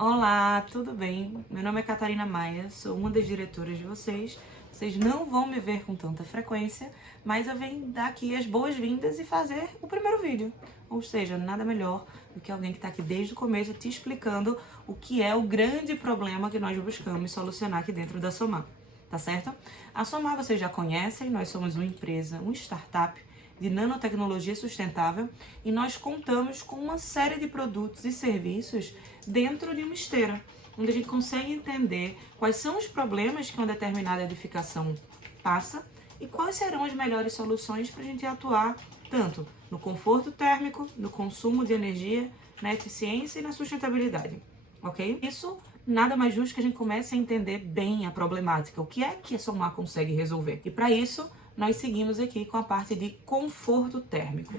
Olá, tudo bem? Meu nome é Catarina Maia, sou uma das diretoras de vocês. Vocês não vão me ver com tanta frequência, mas eu venho dar aqui as boas-vindas e fazer o primeiro vídeo. Ou seja, nada melhor do que alguém que está aqui desde o começo te explicando o que é o grande problema que nós buscamos solucionar aqui dentro da Somar, tá certo? A Somar vocês já conhecem, nós somos uma empresa, uma startup de nanotecnologia sustentável e nós contamos com uma série de produtos e serviços dentro de uma esteira, onde a gente consegue entender quais são os problemas que uma determinada edificação passa e quais serão as melhores soluções para a gente atuar tanto no conforto térmico, no consumo de energia, na eficiência e na sustentabilidade, ok? Isso nada mais justo que a gente comece a entender bem a problemática, o que é que a Somar consegue resolver. E para isso, nós seguimos aqui com a parte de conforto térmico.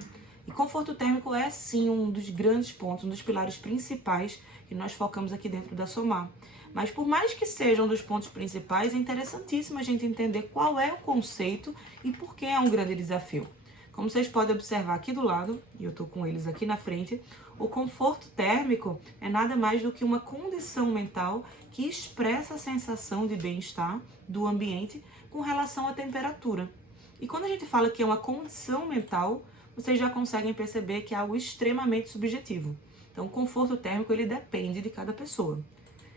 E conforto térmico é sim um dos grandes pontos, um dos pilares principais que nós focamos aqui dentro da Somar. Mas por mais que seja um dos pontos principais, é interessantíssimo a gente entender qual é o conceito e por que é um grande desafio. Como vocês podem observar aqui do lado, e eu estou com eles aqui na frente, o conforto térmico é nada mais do que uma condição mental que expressa a sensação de bem-estar do ambiente com relação à temperatura. E quando a gente fala que é uma condição mental, vocês já conseguem perceber que é algo extremamente subjetivo. Então, o conforto térmico, ele depende de cada pessoa.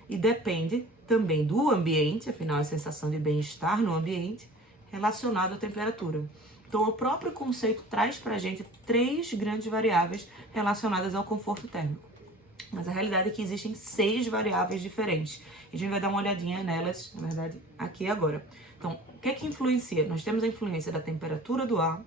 E depende também do ambiente, afinal, a sensação de bem-estar no ambiente relacionado à temperatura. Então, o próprio conceito traz pra gente 3 grandes variáveis relacionadas ao conforto térmico. Mas a realidade é que existem 6 variáveis diferentes. E a gente vai dar uma olhadinha nelas, na verdade, aqui e agora. Então, o que é que influencia? Nós temos a influência da temperatura do ar,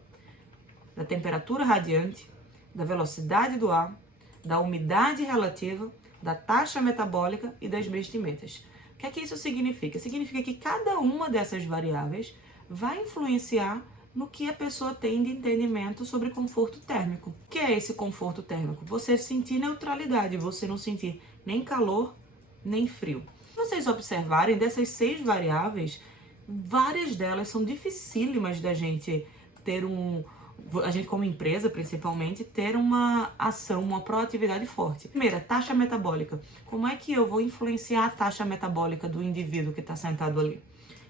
da temperatura radiante, da velocidade do ar, da umidade relativa, da taxa metabólica e das vestimentas. O que é que isso significa? Significa que cada uma dessas variáveis vai influenciar no que a pessoa tem de entendimento sobre conforto térmico. O que é esse conforto térmico? Você sentir neutralidade, você não sentir nem calor, nem frio. Se vocês observarem, dessas 6 variáveis, várias delas são dificílimas da gente ter a gente como empresa, principalmente, ter uma ação, uma proatividade forte. Primeira, taxa metabólica. Como é que eu vou influenciar a taxa metabólica do indivíduo que está sentado ali?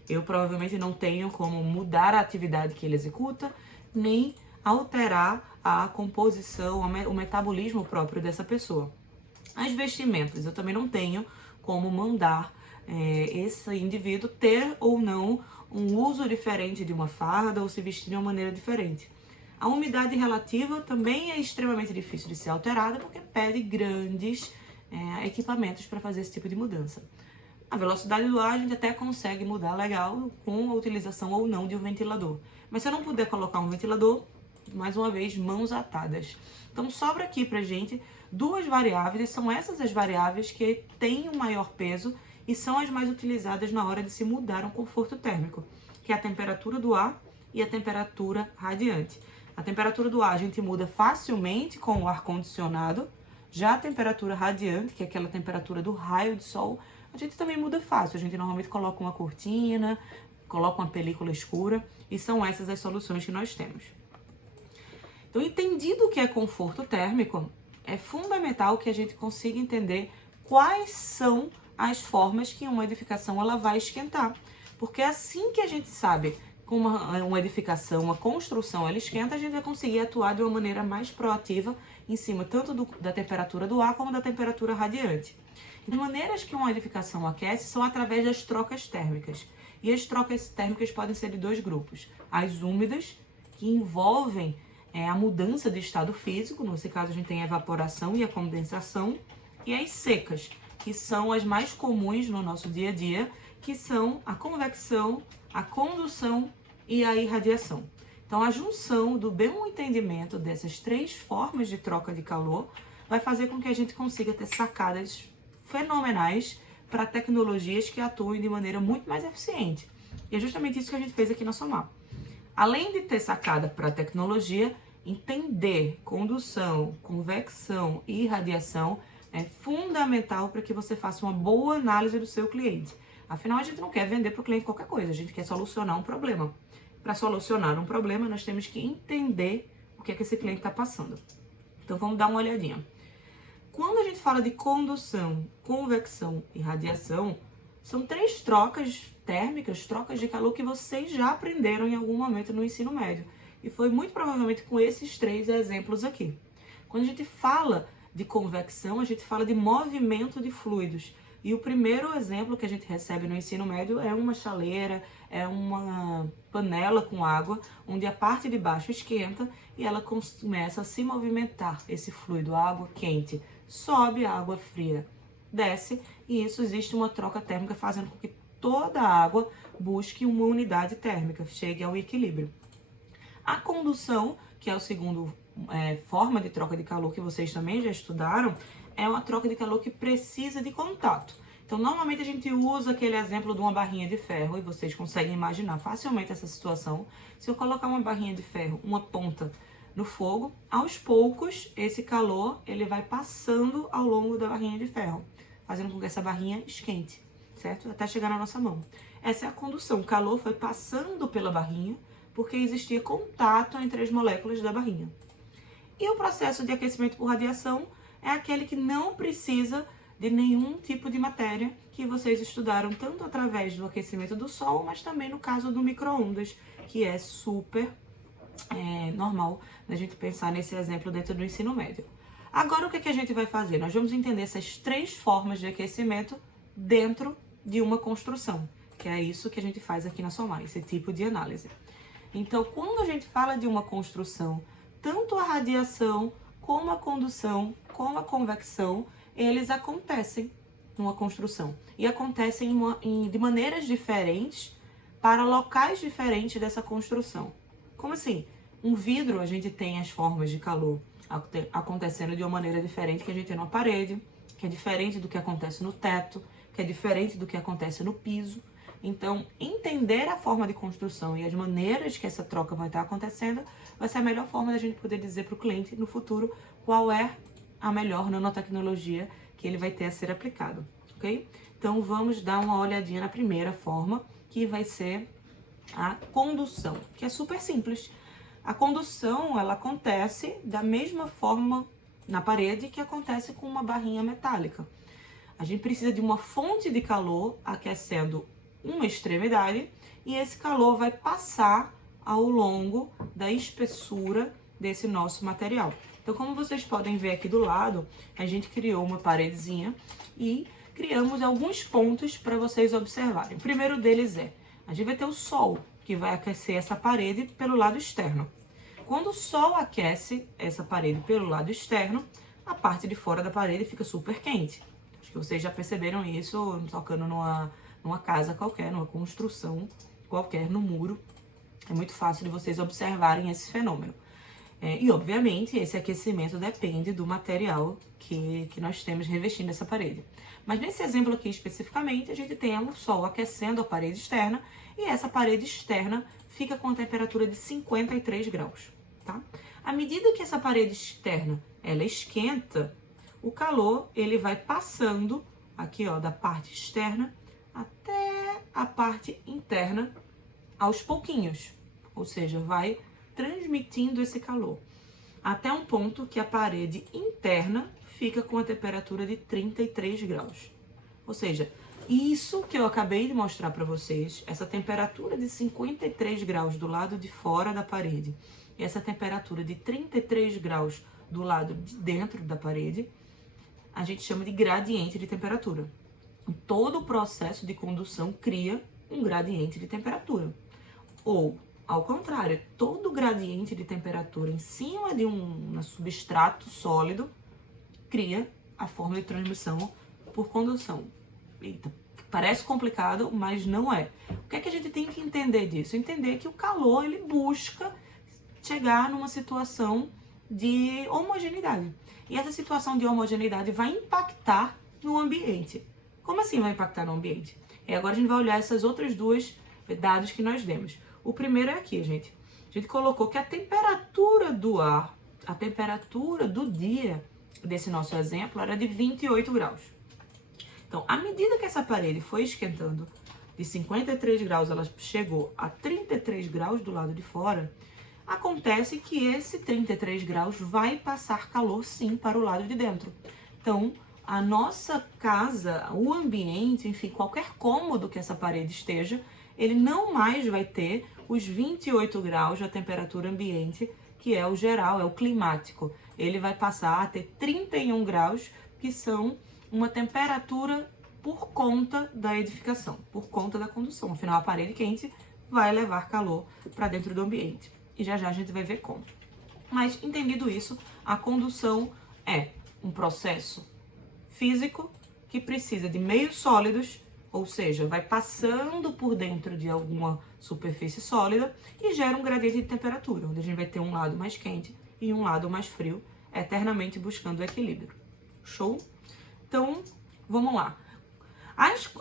Eu provavelmente não tenho como mudar a atividade que ele executa, nem alterar a composição, o metabolismo próprio dessa pessoa. As vestimentas, eu também não tenho como mandar esse indivíduo ter ou não um uso diferente de uma farda ou se vestir de uma maneira diferente. A umidade relativa também é extremamente difícil de ser alterada porque pede grandes equipamentos para fazer esse tipo de mudança. A velocidade do ar a gente até consegue mudar legal com a utilização ou não de um ventilador. Mas se eu não puder colocar um ventilador, mais uma vez, mãos atadas. Então sobra aqui pra gente 2 variáveis, e são essas as variáveis que têm o maior peso e são as mais utilizadas na hora de se mudar um conforto térmico, que é a temperatura do ar e a temperatura radiante. A temperatura do ar a gente muda facilmente com o ar-condicionado, já a temperatura radiante, que é aquela temperatura do raio de sol, a gente também muda fácil. A gente normalmente coloca uma cortina, coloca uma película escura, e são essas as soluções que nós temos. Então, entendido o que é conforto térmico, é fundamental que a gente consiga entender quais são as formas que uma edificação ela vai esquentar. Porque assim que a gente sabe como uma edificação, uma construção, ela esquenta, a gente vai conseguir atuar de uma maneira mais proativa em cima tanto da temperatura do ar como da temperatura radiante. As maneiras que uma edificação aquece são através das trocas térmicas. E as trocas térmicas podem ser de 2 grupos. As úmidas, que envolvem a mudança de estado físico, nesse caso a gente tem a evaporação e a condensação, e as secas, que são as mais comuns no nosso dia a dia, que são a convecção, a condução e a irradiação. Então, a junção do bom entendimento dessas 3 formas de troca de calor vai fazer com que a gente consiga ter sacadas fenomenais para tecnologias que atuem de maneira muito mais eficiente. E é justamente isso que a gente fez aqui na Somar. Além de ter sacada para tecnologia, entender condução, convecção e irradiação é fundamental para que você faça uma boa análise do seu cliente. Afinal, a gente não quer vender para o cliente qualquer coisa, a gente quer solucionar um problema. Para solucionar um problema, nós temos que entender o que é que esse cliente está passando. Então, vamos dar uma olhadinha. Quando a gente fala de condução, convecção e radiação, são 3 trocas térmicas, trocas de calor que vocês já aprenderam em algum momento no ensino médio. E foi muito provavelmente com esses 3 exemplos aqui. Quando a gente fala de convecção, a gente fala de movimento de fluidos. E o primeiro exemplo que a gente recebe no ensino médio é uma chaleira, é uma panela com água, onde a parte de baixo esquenta e ela começa a se movimentar, esse fluido, a água quente. Sobe, a água fria desce, e isso existe uma troca térmica fazendo com que toda a água busque uma unidade térmica, chegue ao equilíbrio. A condução, que é o segundo forma de troca de calor que vocês também já estudaram, é uma troca de calor que precisa de contato. Então, normalmente a gente usa aquele exemplo de uma barrinha de ferro, e vocês conseguem imaginar facilmente essa situação. Se eu colocar uma barrinha de ferro, uma ponta no fogo, aos poucos, esse calor ele vai passando ao longo da barrinha de ferro, fazendo com que essa barrinha esquente, certo? Até chegar na nossa mão. Essa é a condução. O calor foi passando pela barrinha, porque existia contato entre as moléculas da barrinha. E o processo de aquecimento por radiação é aquele que não precisa de nenhum tipo de matéria, que vocês estudaram tanto através do aquecimento do Sol, mas também no caso do micro-ondas, que é super normal da gente pensar nesse exemplo dentro do ensino médio. Agora, o que a gente vai fazer? Nós vamos entender essas 3 formas de aquecimento dentro de uma construção, que é isso que a gente faz aqui na SOMAR, esse tipo de análise. Então, quando a gente fala de uma construção, tanto a radiação, como a condução, como a convecção, eles acontecem numa construção. E acontecem de maneiras diferentes para locais diferentes dessa construção. Como assim? Um vidro, a gente tem as formas de calor acontecendo de uma maneira diferente que a gente tem numa parede, que é diferente do que acontece no teto, que é diferente do que acontece no piso. Então, entender a forma de construção e as maneiras que essa troca vai estar acontecendo vai ser a melhor forma da gente poder dizer para o cliente no futuro qual é a melhor nanotecnologia que ele vai ter a ser aplicado, ok? Então, vamos dar uma olhadinha na primeira forma, que vai ser a condução, que é super simples. A condução, ela acontece da mesma forma na parede que acontece com uma barrinha metálica. A gente precisa de uma fonte de calor aquecendo uma extremidade, e esse calor vai passar ao longo da espessura desse nosso material. Então, como vocês podem ver aqui do lado, a gente criou uma paredezinha e criamos alguns pontos para vocês observarem. O primeiro deles a gente vai ter o sol, que vai aquecer essa parede pelo lado externo. Quando o sol aquece essa parede pelo lado externo, a parte de fora da parede fica super quente. Acho que vocês já perceberam isso tocando numa casa qualquer, numa construção qualquer, no muro. É muito fácil de vocês observarem esse fenômeno. E, obviamente, esse aquecimento depende do material que nós temos revestindo essa parede. Mas nesse exemplo aqui especificamente, a gente tem o sol aquecendo a parede externa, e essa parede externa fica com a temperatura de 53 graus, tá? À medida que essa parede externa ela esquenta, o calor ele vai passando aqui, ó, da parte externa até a parte interna aos pouquinhos, ou seja, vai transmitindo esse calor até um ponto que a parede interna fica com a temperatura de 33 graus. Ou seja, isso que eu acabei de mostrar para vocês, essa temperatura de 53 graus do lado de fora da parede e essa temperatura de 33 graus do lado de dentro da parede, a gente chama de gradiente de temperatura. Todo o processo de condução cria um gradiente de temperatura. Ou, ao contrário, todo gradiente de temperatura em cima de um substrato sólido cria a forma de transmissão por condução. Eita, parece complicado, mas não é. O que é que a gente tem que entender disso? Entender que o calor, ele busca chegar numa situação de homogeneidade. E essa situação de homogeneidade vai impactar no ambiente. Como assim vai impactar no ambiente? Agora a gente vai olhar essas outras duas dados que nós demos. O primeiro é aqui, gente. A gente colocou que a temperatura do ar, a temperatura do dia desse nosso exemplo era de 28 graus. Então, à medida que essa parede foi esquentando, de 53 graus ela chegou a 33 graus do lado de fora, acontece que esse 33 graus vai passar calor sim para o lado de dentro. Então, a nossa casa, o ambiente, enfim, qualquer cômodo que essa parede esteja, ele não mais vai ter os 28 graus da temperatura ambiente, que é o geral, é o climático. Ele vai passar a ter 31 graus, que são uma temperatura por conta da edificação, por conta da condução. Afinal, a parede quente vai levar calor para dentro do ambiente. E já já a gente vai ver como. Mas, entendido isso, a condução é um processo físico que precisa de meios sólidos, ou seja, vai passando por dentro de alguma superfície sólida e gera um gradiente de temperatura, onde a gente vai ter um lado mais quente e um lado mais frio, eternamente buscando o equilíbrio. Show? Então, vamos lá.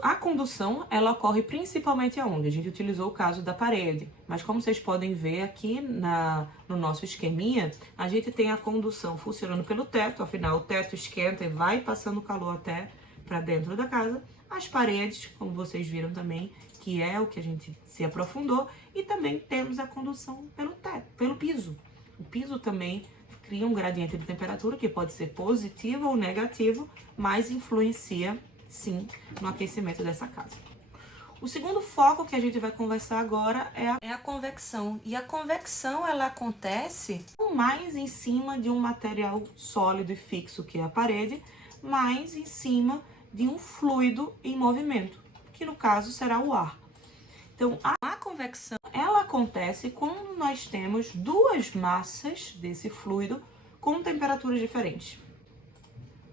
A condução, ela ocorre principalmente aonde? A gente utilizou o caso da parede, mas como vocês podem ver aqui no nosso esqueminha, a gente tem a condução funcionando pelo teto, afinal o teto esquenta e vai passando calor até para dentro da casa. As paredes, como vocês viram também, que é o que a gente se aprofundou, e também temos a condução pelo teto, pelo piso. O piso também cria um gradiente de temperatura que pode ser positivo ou negativo, mas influencia sim no aquecimento dessa casa. O segundo foco que a gente vai conversar agora é a convecção. E a convecção, ela acontece mais em cima de um material sólido e fixo, que é a parede, mais em cima de um fluido em movimento, que no caso será o ar. Então, a convecção, ela acontece quando nós temos duas massas desse fluido com temperaturas diferentes.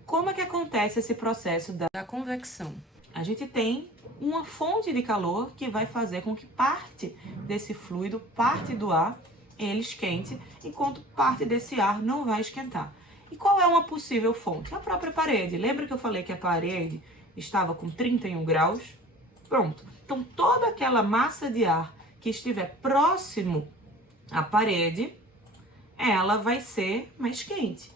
Como é que acontece esse processo da convecção? A gente tem uma fonte de calor que vai fazer com que parte desse fluido, parte do ar, ele esquente, enquanto parte desse ar não vai esquentar. E qual é uma possível fonte? A própria parede. Lembra que eu falei que a parede estava com 31 graus? Pronto. Então, toda aquela massa de ar que estiver próximo à parede, ela vai ser mais quente.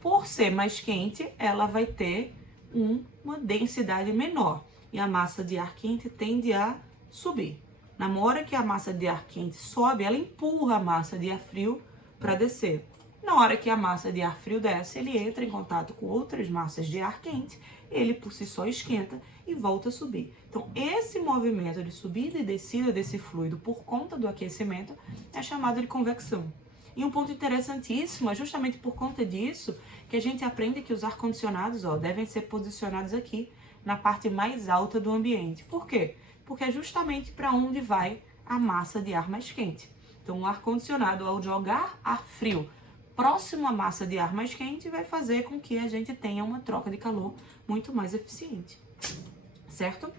Por ser mais quente, ela vai ter uma densidade menor. E a massa de ar quente tende a subir. Na hora que a massa de ar quente sobe, ela empurra a massa de ar frio para descer. Na hora que a massa de ar frio desce, ele entra em contato com outras massas de ar quente, ele por si só esquenta e volta a subir. Então, esse movimento de subida e descida desse fluido por conta do aquecimento é chamado de convecção. E um ponto interessantíssimo é justamente por conta disso que a gente aprende que os ar-condicionados devem ser posicionados aqui na parte mais alta do ambiente. Por quê? Porque é justamente para onde vai a massa de ar mais quente. Então, o ar-condicionado, ao jogar ar frio próximo à massa de ar mais quente, vai fazer com que a gente tenha uma troca de calor muito mais eficiente, certo?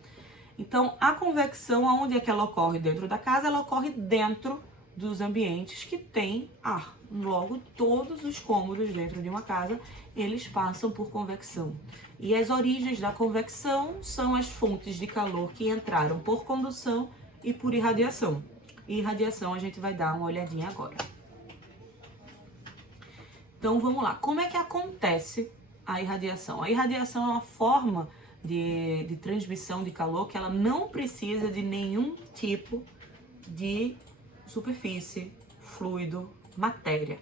Então, a convecção, onde é que ela ocorre dentro da casa? Ela ocorre dentro dos ambientes que tem ar. Logo, todos os cômodos dentro de uma casa, eles passam por convecção. E as origens da convecção são as fontes de calor que entraram por condução e por irradiação. E irradiação a gente vai dar uma olhadinha agora. Então, vamos lá. Como é que acontece a irradiação? A irradiação é uma forma de transmissão de calor que ela não precisa de nenhum tipo de superfície, fluido, matéria.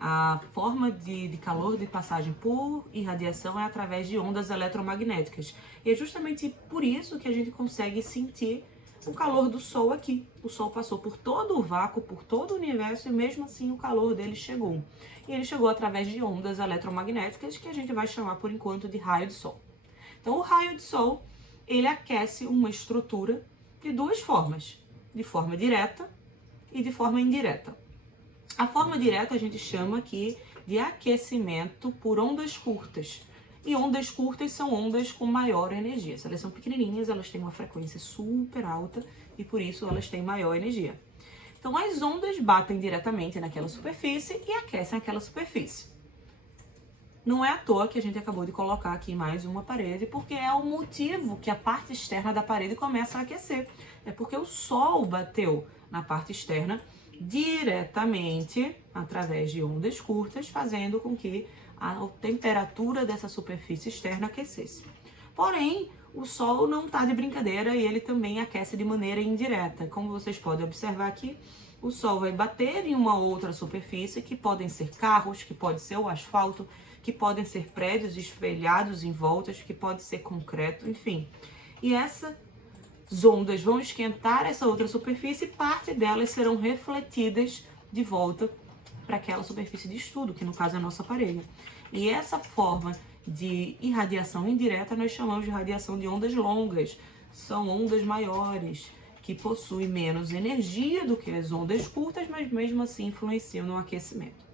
A forma de calor de passagem por irradiação é através de ondas eletromagnéticas. E é justamente por isso que a gente consegue sentir o calor do Sol aqui. O Sol passou por todo o vácuo, por todo o universo, e mesmo assim o calor dele chegou. E ele chegou através de ondas eletromagnéticas que a gente vai chamar por enquanto de raio de Sol. Então, o raio de Sol, ele aquece uma estrutura de duas formas, de forma direta e de forma indireta. A forma direta a gente chama aqui de aquecimento por ondas curtas. E ondas curtas são ondas com maior energia. Se elas são pequenininhas, elas têm uma frequência super alta e por isso elas têm maior energia. Então, as ondas batem diretamente naquela superfície e aquecem aquela superfície. Não é à toa que a gente acabou de colocar aqui mais uma parede, porque é o motivo que a parte externa da parede começa a aquecer. É porque o Sol bateu na parte externa diretamente através de ondas curtas, fazendo com que a temperatura dessa superfície externa aquecesse. Porém, o Sol não está de brincadeira e ele também aquece de maneira indireta. Como vocês podem observar aqui, o Sol vai bater em uma outra superfície, que podem ser carros, que pode ser o asfalto, que podem ser prédios espelhados em voltas, que pode ser concreto, enfim. E essas ondas vão esquentar essa outra superfície e parte delas serão refletidas de volta para aquela superfície de estudo, que no caso é a nossa parede. E essa forma de irradiação indireta nós chamamos de radiação de ondas longas. São ondas maiores, que possuem menos energia do que as ondas curtas, mas mesmo assim influenciam no aquecimento.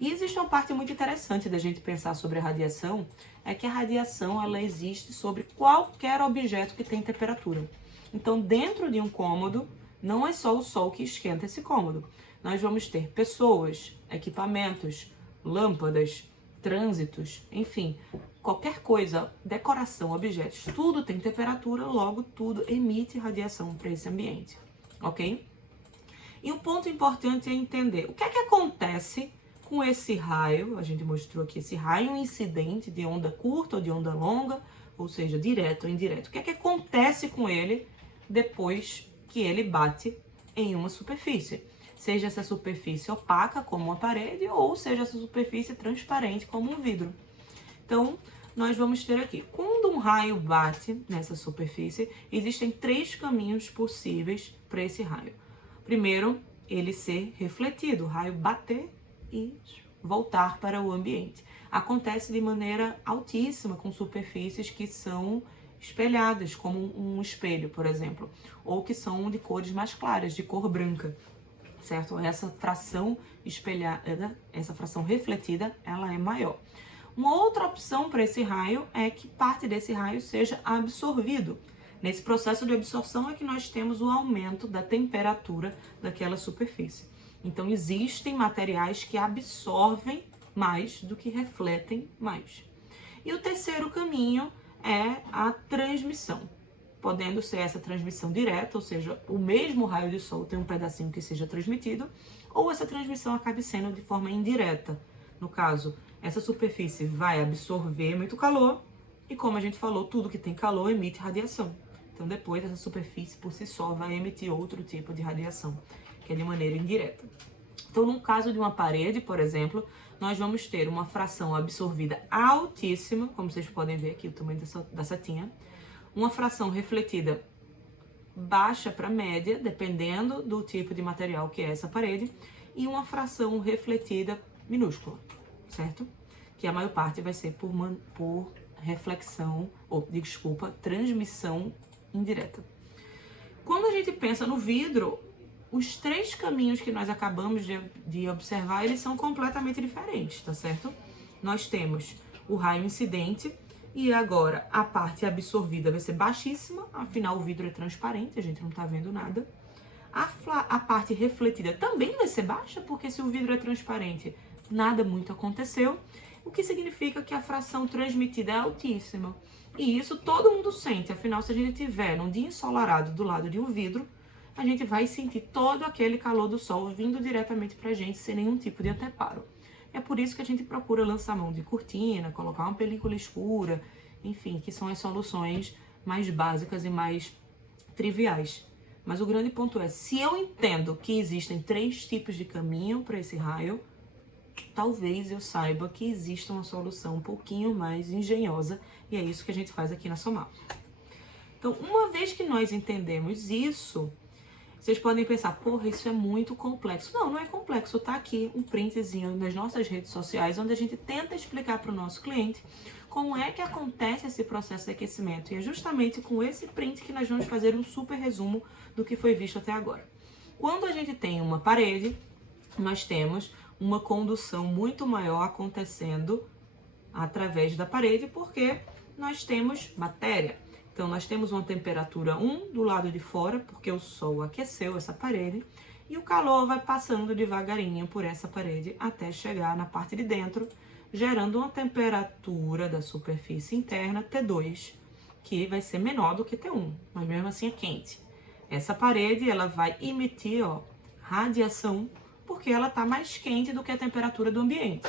E existe uma parte muito interessante da gente pensar sobre a radiação, é que a radiação ela existe sobre qualquer objeto que tem temperatura. Então, dentro de um cômodo, não é só o sol que esquenta esse cômodo. Nós vamos ter pessoas, equipamentos, lâmpadas, trânsitos, enfim, qualquer coisa, decoração, objetos, tudo tem temperatura, logo tudo emite radiação para esse ambiente, ok? E um ponto importante é entender o que é que acontece com esse raio. A gente mostrou aqui esse raio incidente de onda curta ou de onda longa, ou seja, direto ou indireto. O que é que acontece com ele depois que ele bate em uma superfície? Seja essa superfície opaca, como uma parede, ou seja essa superfície transparente, como um vidro. Então, nós vamos ter aqui, quando um raio bate nessa superfície, existem 3 caminhos possíveis para esse raio. Primeiro, ele ser refletido, o raio bater e voltar para o ambiente. Acontece de maneira altíssima com superfícies que são espelhadas, como um espelho, por exemplo, ou que são de cores mais claras, de cor branca, certo? Essa fração espelhada, essa fração refletida, ela é maior. Uma outra opção para esse raio é que parte desse raio seja absorvido. Nesse processo de absorção é que nós temos o aumento da temperatura daquela superfície. Então, existem materiais que absorvem mais do que refletem mais. E o terceiro caminho é a transmissão, podendo ser essa transmissão direta, ou seja, o mesmo raio de sol tem um pedacinho que seja transmitido, ou essa transmissão acabe sendo de forma indireta. No caso, essa superfície vai absorver muito calor e, como a gente falou, tudo que tem calor emite radiação. Então, depois, essa superfície por si só vai emitir outro tipo de radiação, que é de maneira indireta. Então, no caso de uma parede, por exemplo, nós vamos ter uma fração absorvida altíssima, como vocês podem ver aqui o tamanho da setinha, uma fração refletida baixa para média, dependendo do tipo de material que é essa parede, e uma fração refletida minúscula, certo? Que a maior parte vai ser por reflexão, transmissão indireta. Quando a gente pensa no vidro, os 3 caminhos que nós acabamos de observar, eles são completamente diferentes, tá certo? Nós temos o raio incidente e agora a parte absorvida vai ser baixíssima, afinal o vidro é transparente, a gente não tá vendo nada. A parte refletida também vai ser baixa, porque se o vidro é transparente, nada muito aconteceu, o que significa que a fração transmitida é altíssima. E isso todo mundo sente, afinal, se a gente tiver num dia ensolarado do lado de um vidro, a gente vai sentir todo aquele calor do sol vindo diretamente pra gente, sem nenhum tipo de anteparo. É por isso que a gente procura lançar mão de cortina, colocar uma película escura, enfim, que são as soluções mais básicas e mais triviais. Mas o grande ponto é, se eu entendo que existem 3 tipos de caminho para esse raio, talvez eu saiba que existe uma solução um pouquinho mais engenhosa, e é isso que a gente faz aqui na Somar. Então, uma vez que nós entendemos isso, vocês podem pensar, porra, isso é muito complexo. Não, não é complexo. Tá aqui um printzinho nas nossas redes sociais, onde a gente tenta explicar para o nosso cliente como é que acontece esse processo de aquecimento. E é justamente com esse print que nós vamos fazer um super resumo do que foi visto até agora. Quando a gente tem uma parede, nós temos uma condução muito maior acontecendo através da parede, porque nós temos matéria. Então, nós temos uma temperatura 1 do lado de fora, porque o sol aqueceu essa parede, e o calor vai passando devagarinho por essa parede até chegar na parte de dentro, gerando uma temperatura da superfície interna T2, que vai ser menor do que T1, mas mesmo assim é quente. Essa parede, ela vai emitir, radiação, porque ela está mais quente do que a temperatura do ambiente.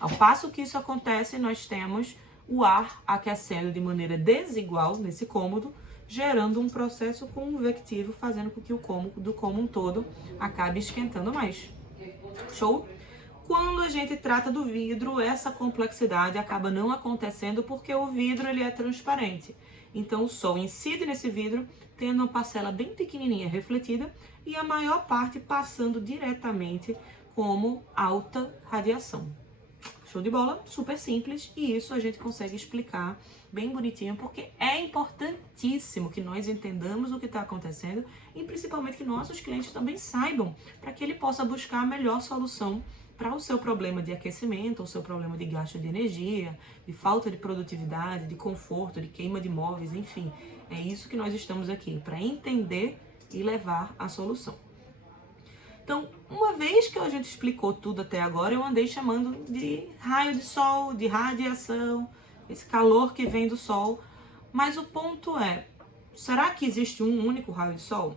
Ao passo que isso acontece, nós temos o ar aquecendo de maneira desigual nesse cômodo, gerando um processo convectivo, fazendo com que o cômodo como um todo acabe esquentando mais. Show? Quando a gente trata do vidro, essa complexidade acaba não acontecendo porque o vidro ele é transparente. Então o sol incide nesse vidro, tendo uma parcela bem pequenininha refletida e a maior parte passando diretamente como alta radiação. Show de bola? Super simples, e isso a gente consegue explicar bem bonitinho, porque é importantíssimo que nós entendamos o que está acontecendo e principalmente que nossos clientes também saibam, para que ele possa buscar a melhor solução para o seu problema de aquecimento, o seu problema de gasto de energia, de falta de produtividade, de conforto, de queima de móveis, enfim. É isso que nós estamos aqui, para entender e levar a solução. Então, uma vez que a gente explicou tudo até agora, eu andei chamando de raio de sol, de radiação, esse calor que vem do sol. Mas o ponto é, será que existe um único raio de sol?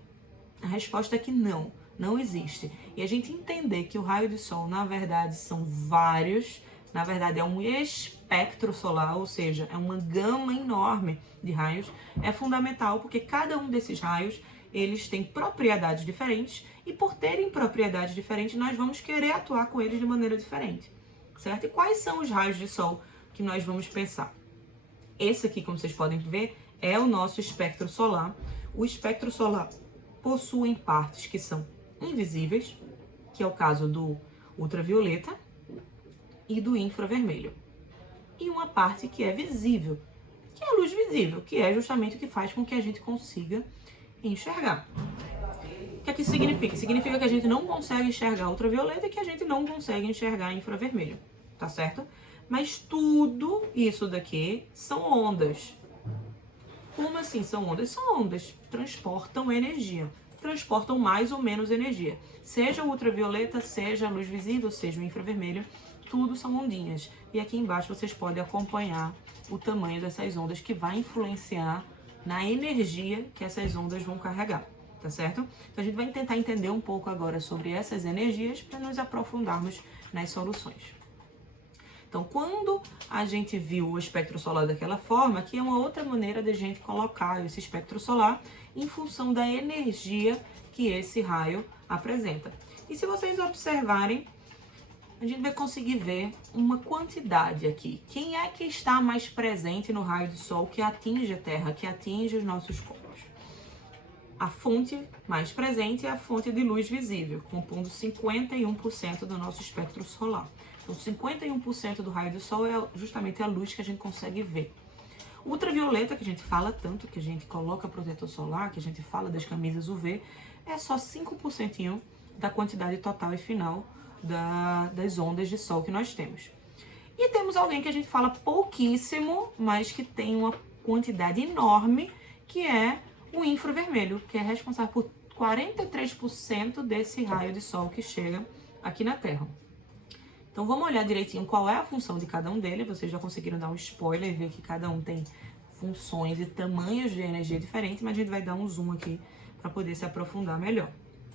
A resposta é que não, não existe. E a gente entender que o raio de sol, na verdade, são vários, na verdade é um espectro solar, ou seja, é uma gama enorme de raios, é fundamental porque cada um desses raios eles têm propriedades diferentes e por terem propriedades diferentes, nós vamos querer atuar com eles de maneira diferente, certo? E quais são os raios de sol que nós vamos pensar? Esse aqui, como vocês podem ver, é o nosso espectro solar. O espectro solar possui partes que são invisíveis, que é o caso do ultravioleta e do infravermelho. E uma parte que é visível, que é a luz visível, que é justamente o que faz com que a gente consiga enxergar. O que é que isso significa? Significa que a gente não consegue enxergar ultravioleta e que a gente não consegue enxergar infravermelho, tá certo? Mas tudo isso daqui são ondas. Como assim são ondas? São ondas, transportam energia, transportam mais ou menos energia. Seja o ultravioleta, seja a luz visível, seja o infravermelho, tudo são ondinhas. E aqui embaixo vocês podem acompanhar o tamanho dessas ondas que vai influenciar na energia que essas ondas vão carregar, tá certo? Então a gente vai tentar entender um pouco agora sobre essas energias para nos aprofundarmos nas soluções. Então, quando a gente viu o espectro solar daquela forma, aqui é uma outra maneira de a gente colocar esse espectro solar em função da energia que esse raio apresenta. E se vocês observarem, a gente vai conseguir ver uma quantidade aqui. Quem é que está mais presente no raio do sol que atinge a Terra, que atinge os nossos corpos? A fonte mais presente é a fonte de luz visível, compondo 51% do nosso espectro solar. Então, 51% do raio do sol é justamente a luz que a gente consegue ver. O ultravioleta, que a gente fala tanto, que a gente coloca protetor solar, que a gente fala das camisas UV, é só 5% da quantidade total e final das ondas de sol que nós temos. E temos alguém que a gente fala pouquíssimo, mas que tem uma quantidade enorme, que é o infravermelho, que é responsável por 43% desse raio de sol que chega aqui na Terra. Então vamos olhar direitinho qual é a função de cada um deles. Vocês já conseguiram dar um spoiler e ver que cada um tem funções e tamanhos de energia diferentes, mas a gente vai dar um zoom aqui para poder se aprofundar melhor,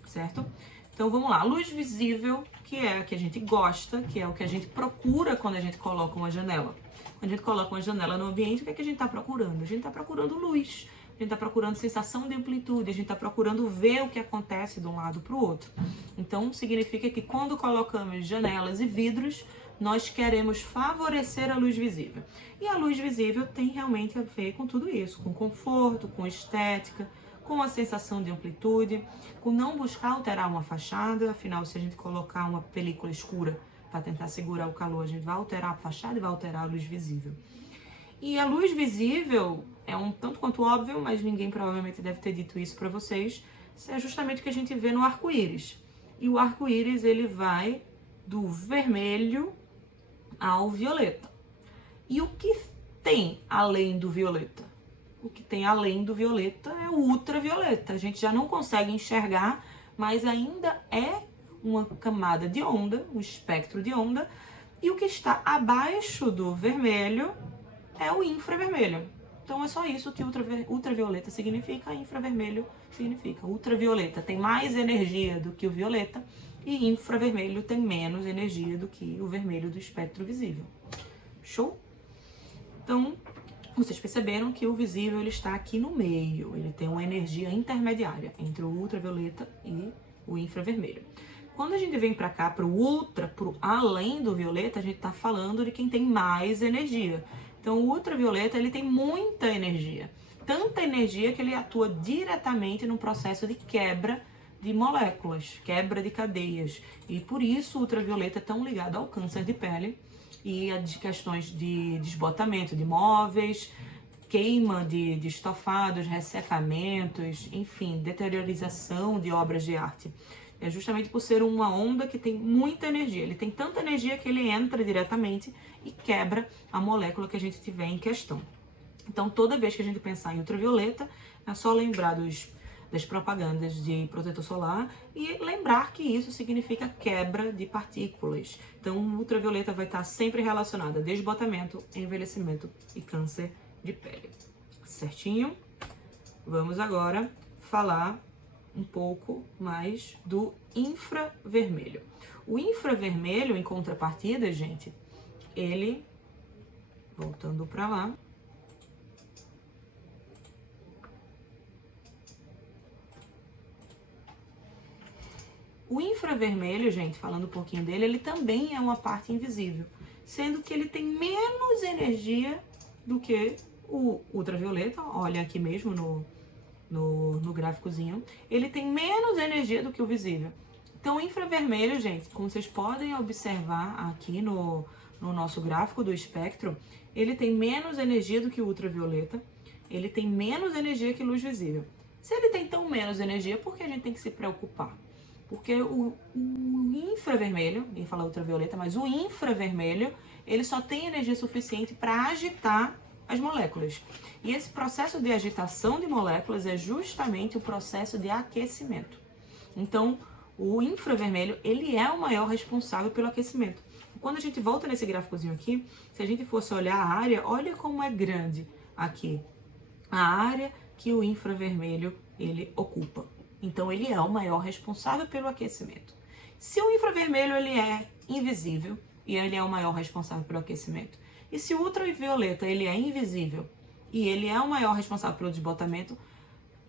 certo? Então vamos lá, luz visível, que é a que a gente gosta, que é o que a gente procura quando a gente coloca uma janela. Quando a gente coloca uma janela no ambiente, o que é que a gente está procurando? A gente está procurando luz, a gente está procurando sensação de amplitude, a gente está procurando ver o que acontece de um lado para o outro. Então significa que quando colocamos janelas e vidros, nós queremos favorecer a luz visível. E a luz visível tem realmente a ver com tudo isso, com conforto, com estética, com a sensação de amplitude, com não buscar alterar uma fachada. Afinal, se a gente colocar uma película escura para tentar segurar o calor, a gente vai alterar a fachada e vai alterar a luz visível. E a luz visível é um tanto quanto óbvio, mas ninguém provavelmente deve ter dito isso para vocês, é justamente o que a gente vê no arco-íris. E o arco-íris, ele vai do vermelho ao violeta. E o que tem além do violeta? O que tem além do violeta é o ultravioleta. A gente já não consegue enxergar, mas ainda é uma camada de onda, um espectro de onda. E o que está abaixo do vermelho é o infravermelho. Então é só isso que ultravioleta significa, infravermelho significa. Ultravioleta tem mais energia do que o violeta e infravermelho tem menos energia do que o vermelho do espectro visível. Show? Então, vocês perceberam que o visível ele está aqui no meio, ele tem uma energia intermediária entre o ultravioleta e o infravermelho. Quando a gente vem para cá, para o ultra, para o além do violeta, a gente está falando de quem tem mais energia. Então, o ultravioleta, ele tem muita energia. Tanta energia que ele atua diretamente no processo de quebra de moléculas, quebra de cadeias. E por isso o ultravioleta é tão ligado ao câncer de pele e a de questões de desbotamento de móveis, queima de estofados, ressecamentos, enfim, deteriorização de obras de arte. É justamente por ser uma onda que tem muita energia. Ele tem tanta energia que ele entra diretamente e quebra a molécula que a gente tiver em questão. Então, toda vez que a gente pensar em ultravioleta, é só lembrar das propagandas de protetor solar e lembrar que isso significa quebra de partículas. Então, o ultravioleta vai estar sempre relacionado a desbotamento, envelhecimento e câncer de pele. Certinho? Vamos agora falar um pouco mais do infravermelho. O infravermelho, em contrapartida, gente, ele, voltando para lá, o infravermelho, gente, falando um pouquinho dele, ele também é uma parte invisível, sendo que ele tem menos energia do que o ultravioleta. Olha aqui mesmo no gráficozinho, ele tem menos energia do que o visível. Então, o infravermelho, gente, como vocês podem observar aqui no nosso gráfico do espectro, ele tem menos energia do que o ultravioleta, ele tem menos energia que luz visível. Se ele tem tão menos energia, por que a gente tem que se preocupar? Porque o infravermelho, ia falar ultravioleta, mas o infravermelho, ele só tem energia suficiente para agitar as moléculas. E esse processo de agitação de moléculas é justamente o processo de aquecimento. Então, o infravermelho, ele é o maior responsável pelo aquecimento. Quando a gente volta nesse gráficozinho aqui, se a gente fosse olhar a área, olha como é grande aqui a área que o infravermelho ele ocupa. Então, ele é o maior responsável pelo aquecimento. Se o infravermelho ele é invisível e ele é o maior responsável pelo aquecimento, e se o ultravioleta ele é invisível e ele é o maior responsável pelo desbotamento,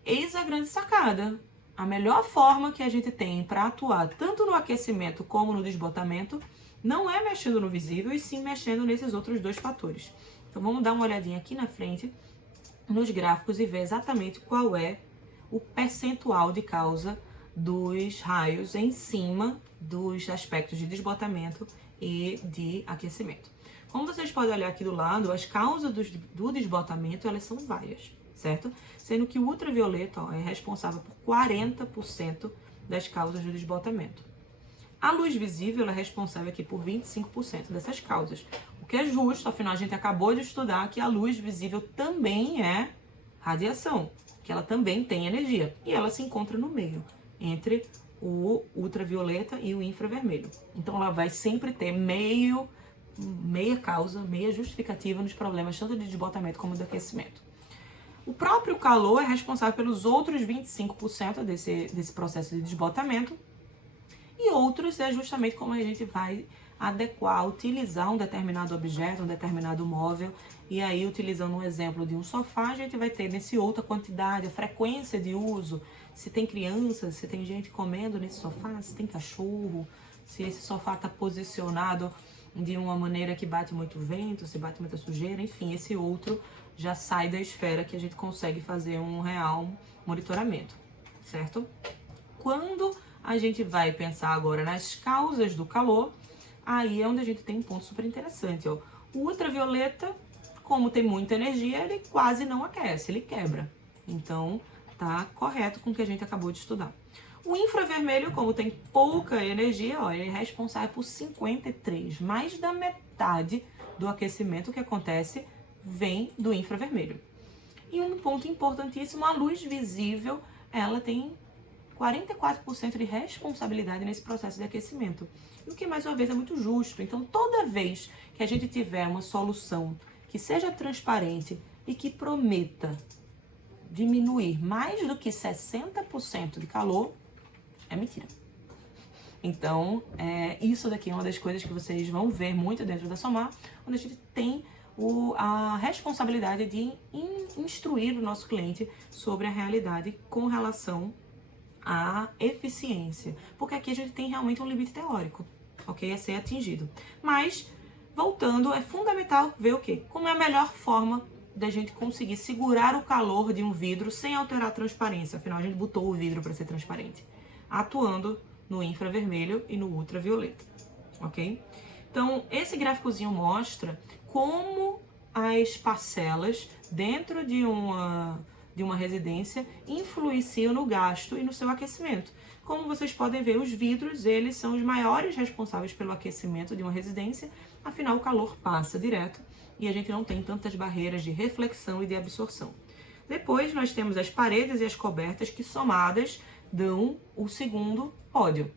eis a grande sacada. A melhor forma que a gente tem para atuar tanto no aquecimento como no desbotamento não é mexendo no visível, e sim mexendo nesses outros dois fatores. Então, vamos dar uma olhadinha aqui na frente nos gráficos e ver exatamente qual é o percentual de causa dos raios em cima dos aspectos de desbotamento e de aquecimento. Como vocês podem olhar aqui do lado, as causas do desbotamento, elas são várias, certo? Sendo que o ultravioleta é responsável por 40% das causas do desbotamento. A luz visível é responsável aqui por 25% dessas causas, o que é justo, afinal a gente acabou de estudar que a luz visível também é radiação, que ela também tem energia, e ela se encontra no meio, entre o ultravioleta e o infravermelho. Então ela vai sempre ter meia causa, meia justificativa nos problemas tanto de desbotamento como de aquecimento. O próprio calor é responsável pelos outros 25% desse processo de desbotamento, e outros é justamente como a gente vai adequar, utilizar um determinado objeto, um determinado móvel, e aí utilizando um exemplo de um sofá, a gente vai ter nesse outra quantidade, a frequência de uso, se tem crianças, se tem gente comendo nesse sofá, se tem cachorro, se esse sofá está posicionado de uma maneira que bate muito vento, se bate muita sujeira, enfim, esse outro já sai da esfera que a gente consegue fazer um real monitoramento, certo? Quando a gente vai pensar agora nas causas do calor, aí é onde a gente tem um ponto super interessante, ó. O ultravioleta, como tem muita energia, ele quase não aquece, ele quebra. Então, tá correto com o que a gente acabou de estudar. O infravermelho, como tem pouca energia, ó, ele é responsável por 53%. Mais da metade do aquecimento que acontece vem do infravermelho. E um ponto importantíssimo, a luz visível, ela tem 44% de responsabilidade nesse processo de aquecimento. O que, mais uma vez, é muito justo. Então, toda vez que a gente tiver uma solução que seja transparente e que prometa diminuir mais do que 60% de calor, é mentira. Então, isso daqui é uma das coisas que vocês vão ver muito dentro da SOMAR, onde a gente tem a responsabilidade de instruir o nosso cliente sobre a realidade com relação a eficiência, porque aqui a gente tem realmente um limite teórico, ok? A ser atingido. Mas, voltando, é fundamental ver o quê? Como é a melhor forma da gente conseguir segurar o calor de um vidro sem alterar a transparência. Afinal, a gente botou o vidro para ser transparente, atuando no infravermelho e no ultravioleta, ok? Então, esse gráficozinho mostra como as parcelas dentro de uma residência influenciam no gasto e no seu aquecimento. Como vocês podem ver, os vidros, eles são os maiores responsáveis pelo aquecimento de uma residência, afinal o calor passa direto e a gente não tem tantas barreiras de reflexão e de absorção. Depois nós temos as paredes e as cobertas que somadas dão o segundo pódio.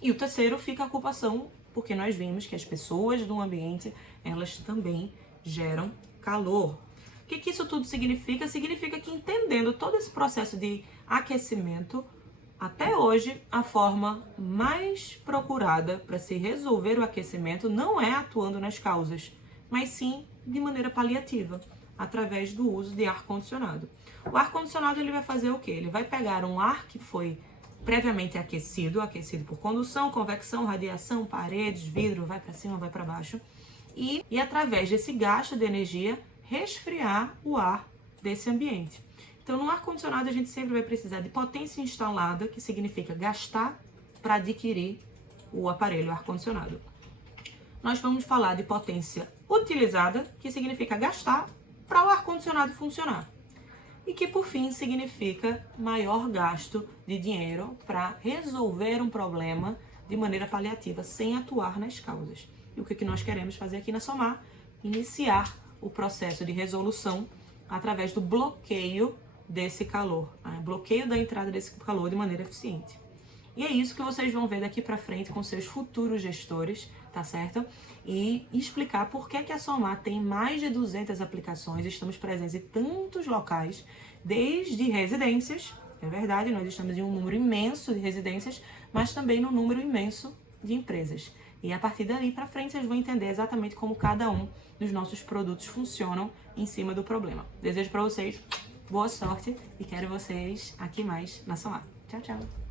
E o terceiro fica a ocupação, porque nós vimos que as pessoas do ambiente, elas também geram calor. O que isso tudo significa? Significa que entendendo todo esse processo de aquecimento, até hoje, a forma mais procurada para se resolver o aquecimento não é atuando nas causas, mas sim de maneira paliativa, através do uso de ar-condicionado. O ar-condicionado ele vai fazer o quê? Ele vai pegar um ar que foi previamente aquecido por condução, convecção, radiação, paredes, vidro, vai para cima, vai para baixo, e através desse gasto de energia, resfriar o ar desse ambiente. Então, no ar-condicionado, a gente sempre vai precisar de potência instalada, que significa gastar para adquirir o aparelho ar-condicionado. Nós vamos falar de potência utilizada, que significa gastar para o ar-condicionado funcionar. E que, por fim, significa maior gasto de dinheiro para resolver um problema de maneira paliativa, sem atuar nas causas. E o que nós queremos fazer aqui na Somar? Iniciar o processo de resolução através do bloqueio desse calor, bloqueio da entrada desse calor de maneira eficiente. E é isso que vocês vão ver daqui para frente com seus futuros gestores, tá certo? E explicar por que a Somar tem mais de 200 aplicações, estamos presentes em tantos locais, desde residências, é verdade, nós estamos em um número imenso de residências, mas também no número imenso de empresas. E a partir dali para frente vocês vão entender exatamente como cada um dos nossos produtos funcionam em cima do problema. Desejo para vocês boa sorte e quero vocês aqui mais na Somar. Tchau, tchau!